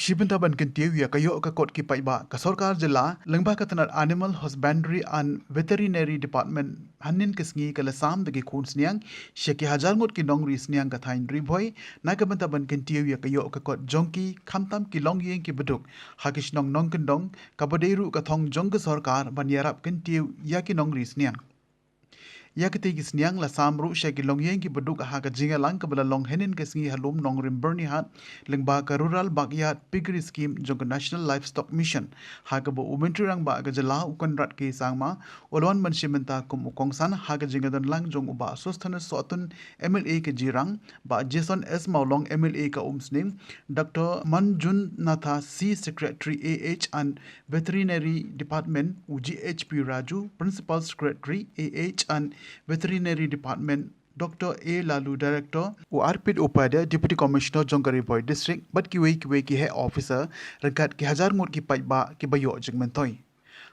Shibintaban Kintiwia Kayo Kakot Kipaiba, Kasorkar Jilla, Lyngba Katanar Animal Husbandry and Veterinary Department, Hanin Kisngi Kalasam, the Gikun sñiang, Sheki Hajalmut Kinongri sñiang Kathain Riboy, Nagabantaban Kintiwia Kayo Kakot Jonki, Kamtam Ki longiing Ki Beduk, Hakish Nong Nonkendong, Kaboderu Kathong Jonga Sorkar, Banyarap Kintiw Yaki Nongri sñiang. Yakati ki sñiang la samru shaki longiing ki beduk ha ka jinga lang kabala long henin ke sngi halum nong rimberni hat lyngba ka Rural Backyard Piggery Scheme jong National Livestock Mission ha ka bo umentri rang ba ka jala ukon rat ke sangma olwan manshimenta kum ukong san ha ka jinga don lang jong uba sostana sotun MLA ke jirang ba Jason S Maulong MLA ka umsning Dr. Manjun Natha C Secretary AH and Veterinary Department UGHP Raju Principal Secretary AH and Veterinary Department Dr. A. Lalu Director U Arpit Upada Deputy Commissioner Jongkariboy District But kiwe ki he officer Regat ki hajar mut ki paiba ki bayo jingmentoi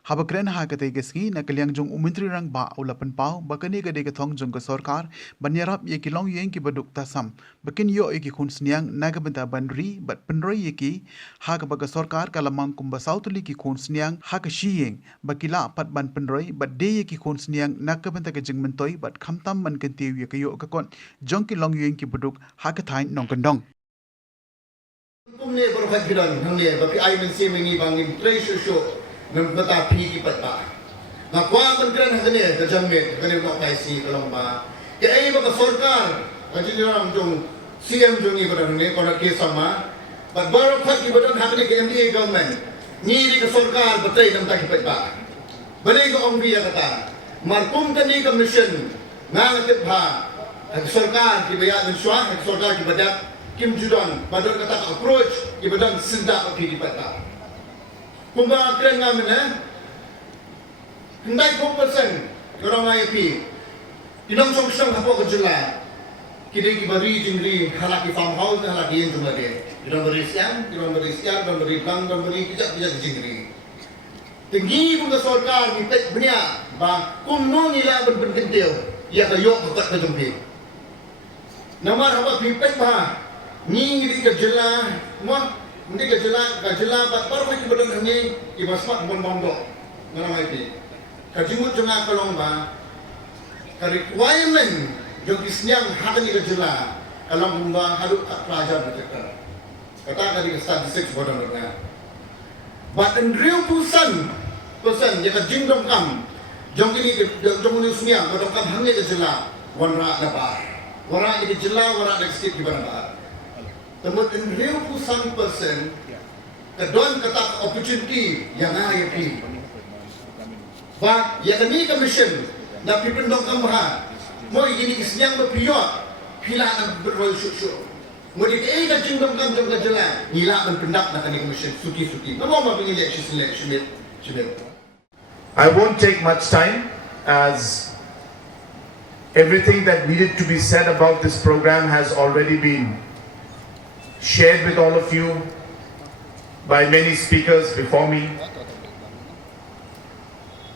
Habakren ha katay geski na kalyang jong umintri rang ba ulapan pao bakani gade kathong jong ka sorkar banyarap ye ki longiing ki baduk tasam bakin yo ye ki khun sñiang nagabenta bandri bat penroi ye ki ha ka baga sorkar kalamang kumba sautuli ki khun sñiang ha ka shiyeng bakila pat ban penroi bat de ye ki khun sñiang nagabenta ka jingmentoi bat khamtam man kantiu ye ka yo ka kon jong ki longiing ki baduk ha ka thain nongkandong Kumne ko khagiran hangne ba pi ay men se mengi bangin treasure show ng bata pigi patba. Nakwa man gran hangne ka jammet kane ko kay si kalong ba. Kaya ay mga sorkar ajin ram jong CM jong ni ko hangne ko na kesama. Pagbaro khat ki badan hangne ke MDA government. Ni ka sorkar batay ng taki patba. Balay ko ang biya kata. Markum tani ka mission nga ngatip ha. Ang sorkar ki baya ng swang, ang sorkar ki badak Kim Judan, badon kata approach, ibadan sinda ko pigi patba. Kung ba kren namin hindi ko persen, karang IP, inong song hapo ko jula, kini kibari jingri halaki farmhouse na halaki yung jumade. Inong bari siyang, inong bari bang, kijak jingri. Tinggi kung na sorkar, nipet banya, ba, kung no nila berbentintil, iya kayo kakat ka jumpi. Namar hapa pipet ba, ni hindi ka jela, hindi ka jela, ba't parang may kibalang kami, ibasmak bon-bondo, na naman iti. Kajimut yung nga kalong ba, ka-requirement, yung isniyang haka ni ka jela, kalong ba, haluk ka praja protector. Kata ka di ka statistics bodang nga. But in real person, yung ka-jingdong kam, yung unis niya, bodang kam hangin ka jela, wanra na ba? Wara ni ka jela, wara nag-stick iba na ba? Namun in real person, kadon kata opportunity yang ayah pi. Ba, yang ni commission na pipindong kamha. Mo ini isnyang mapiyot, pila ang berwal susu. Mo di kay ka jingdong kam jong kajala, nila man pindak na kani commission suki. Namo mapingil election. I won't take much time as everything that needed to be said about this program has already been shared with all of you by many speakers before me.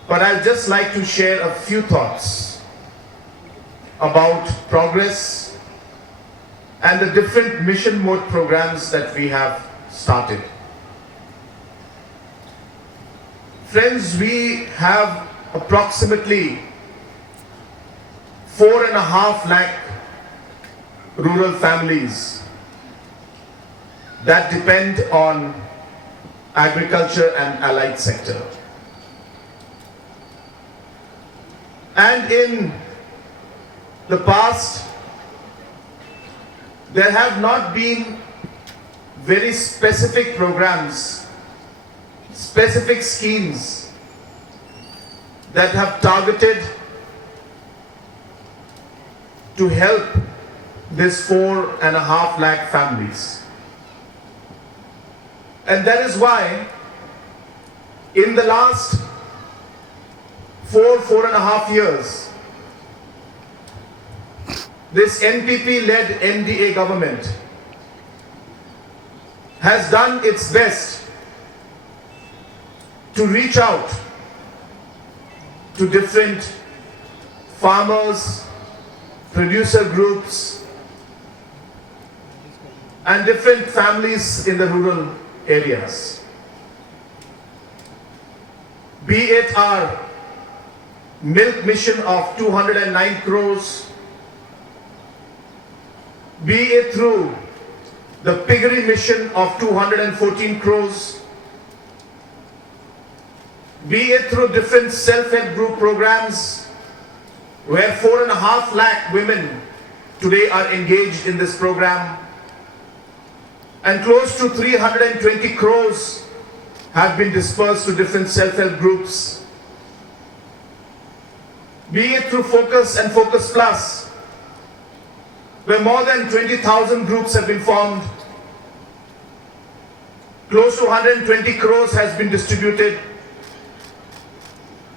But I'd just like to share a few thoughts about progress and the different mission mode programs that we have started. Friends, we have approximately 4.5 lakh rural families that depend on agriculture and allied sector. And in the past, there have not been very specific programs, specific schemes that have targeted to help this 4.5 lakh families. And that is why in the last 4.5 years, this NPP-led NDA government has done its best to reach out to different farmers, producer groups, and different families in the rural areas. Be it our milk mission of 209 crores, be it through the piggery mission of 214 crores, be it through different self-help group programs where 4.5 lakh women today are engaged in this program, and close to 320 crores have been dispersed to different self-help groups. Be it through Focus and Focus Plus, where more than 20,000 groups have been formed, close to 120 crores has been distributed,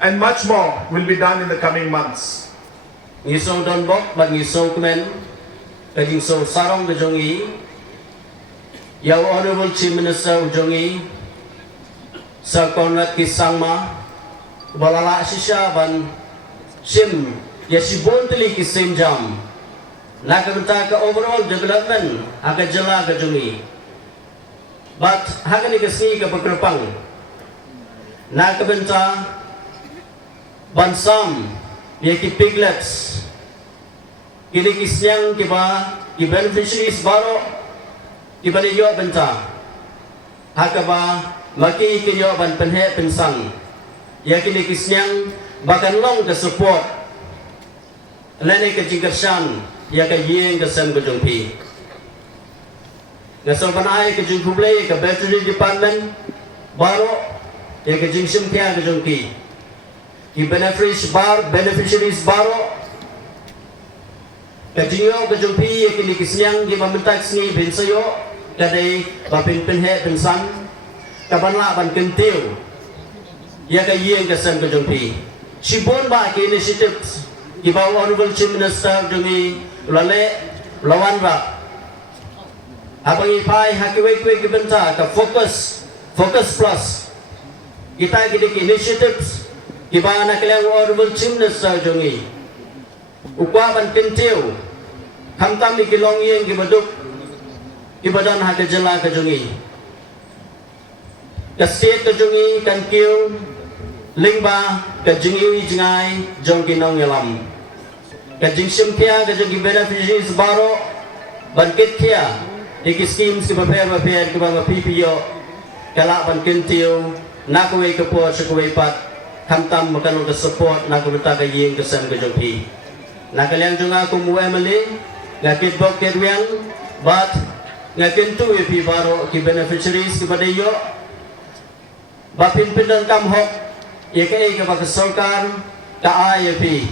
and much more will be done in the coming months. Ngisong Don Bok ban ngisong Kemen kajing so sarong kejongi Your Honorable Chief Minister Ujongi Sir Conrad Kisangma balala sisya ban sim yasibon tili kisim jam nakabenta ka overall development aga jela kejongi but hagani kasni ka pakrapang nakabenta bansam yaki piglets kini sñiang kiba ki beneficiaries baro kiba niyo benta hakaba maki kinyo ban penhe pensang yaki ni sñiang bakan long ka support lene ka jingkersan yaka yeng ka san bejongpi ngaso banai ka jingkuble ka battery department baro yaka jingsim kya ka jongpi ki beneficiaries baro kajinyo kajumpi yakini kisnyang di mamentak sngi bensayo kadai bapin penhe pensan kabanla ban kentiu ya kayeng kasan kajumpi sibon ba ki initiative di bawah Honorable Chief Minister jungi lale lawan ba abang ipai hakiwe kibenta ka focus plus kita kidik initiatives Kiba anak kalian Honorable Chief Minister jungi ukwa ban kentiu kamtam di longiing kibaduk kibadan haka jela ka jungi ka state ka jungi kan kiu lyngba ka jungi jingai jong kinong yalam ka jingsim kia ka jungi beneficiaries baro ban kit kia iki schemes kiba pair kiba PPO kala ban kentiu nakwe ka po sa kuwaipat Kamtam makan untuk support nak berita kayeng kesan kejumpi. Nak kalian juga aku muai meli, ngakit bok kedwiang, but ngakin tu ipi baru ki beneficiaries kepada yo. Bapin pindan kam hok, ye ke bak sorkar ka ipi.